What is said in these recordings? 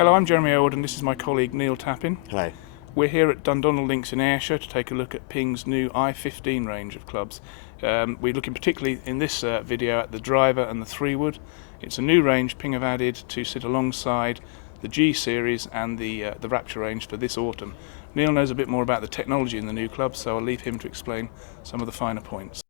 Hello, I'm Jeremy Ord and this is my colleague Neil Tappin. Hello. We're here at Dundonald Links in Ayrshire to take a look at Ping's new i15 range of clubs. We're looking particularly in this video at the driver and the 3-wood. It's a new range Ping have added to sit alongside the G series and the Rapture range for this autumn. Neil knows a bit more about the technology in the new club, so I'll leave him to explain some of the finer points.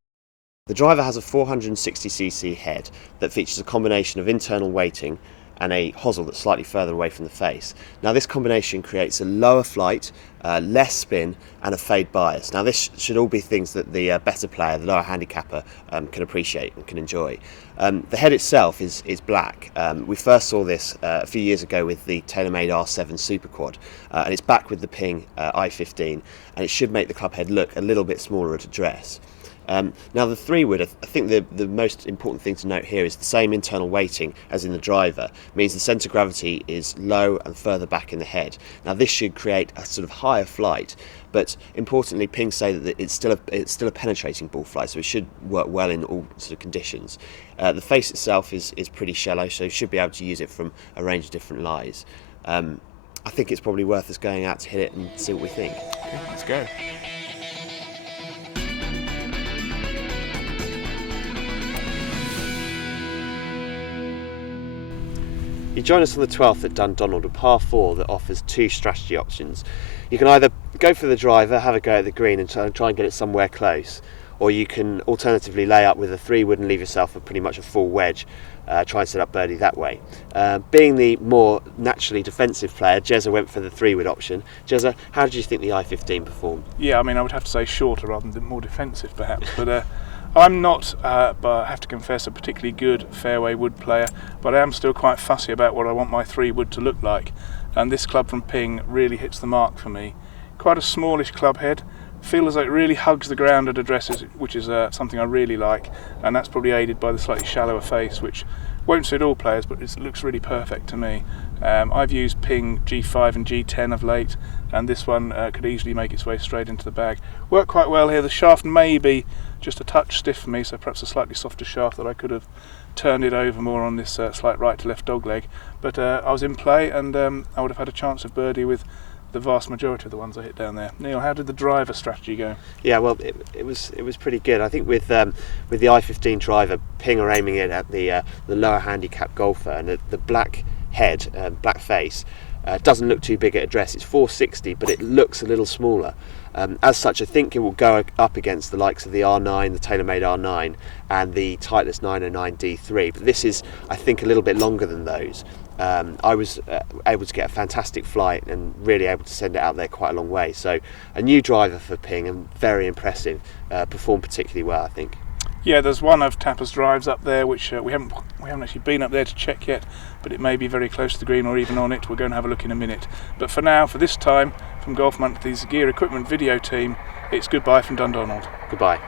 The driver has a 460cc head that features a combination of internal weighting and a hosel that's slightly further away from the face. Now this combination creates a lower flight, less spin and a fade bias. Now this should all be things that the better player, the lower handicapper, can appreciate and can enjoy. The head itself is black. We first saw this a few years ago with the TaylorMade R7 Super Quad, and it's back with the Ping i15, and it should make the club head look a little bit smaller at address. Now the 3-wood, I think the most important thing to note here is the same internal weighting as in the driver means the centre of gravity is low and further back in the head. Now this should create a sort of higher flight, but importantly Ping say that it's still a penetrating ball flight, so it should work well in all sort of conditions. The face itself is pretty shallow, so you should be able to use it from a range of different lies. I think it's probably worth us going out to hit it and see what we think. Okay, let's go. You join us on the 12th at Dundonald, a par 4 that offers two strategy options. You can either go for the driver, have a go at the green and try and get it somewhere close, or you can alternatively lay up with a 3-wood and leave yourself pretty much a full wedge, try and set up birdie that way. Being the more naturally defensive player, Jezza went for the 3-wood option. Jezza, how did you think the i15 performed? Yeah, I mean I would have to say shorter rather than more defensive perhaps, but I'm not, but I have to confess, a particularly good fairway wood player, but I am still quite fussy about what I want my 3-wood to look like, and this club from Ping really hits the mark for me. Quite a smallish club head, feels like it really hugs the ground at addresses, which is something I really like, and that's probably aided by the slightly shallower face, which won't suit all players, but it looks really perfect to me. I've used Ping G5 and G10 of late, and this one could easily make its way straight into the bag. Worked quite well here. The shaft may be just a touch stiff for me, so perhaps a slightly softer shaft that I could have turned it over more on this slight right to left dog leg. But I was in play, and I would have had a chance of birdie with the vast majority of the ones I hit down there. Neil, how did the driver strategy go? Yeah, well, it was pretty good. I think with the i15 driver, Ping are aiming it at the lower handicap golfer, and the black head, black face, doesn't look too big at address. It's 460, but it looks a little smaller. As such, I think it will go up against the likes of the R9, the TaylorMade R9, and the Titleist 909 D3. But this is, I think, a little bit longer than those. I was able to get a fantastic flight and really able to send it out there quite a long way. So a new driver for Ping and very impressive. Performed particularly well, I think. Yeah, there's one of Tapper's drives up there which we haven't actually been up there to check yet, but it may be very close to the green or even on it. We're going to have a look in a minute. But for now, for this time, from Golf Monthly's Gear Equipment video team, it's goodbye from Dundonald. Goodbye.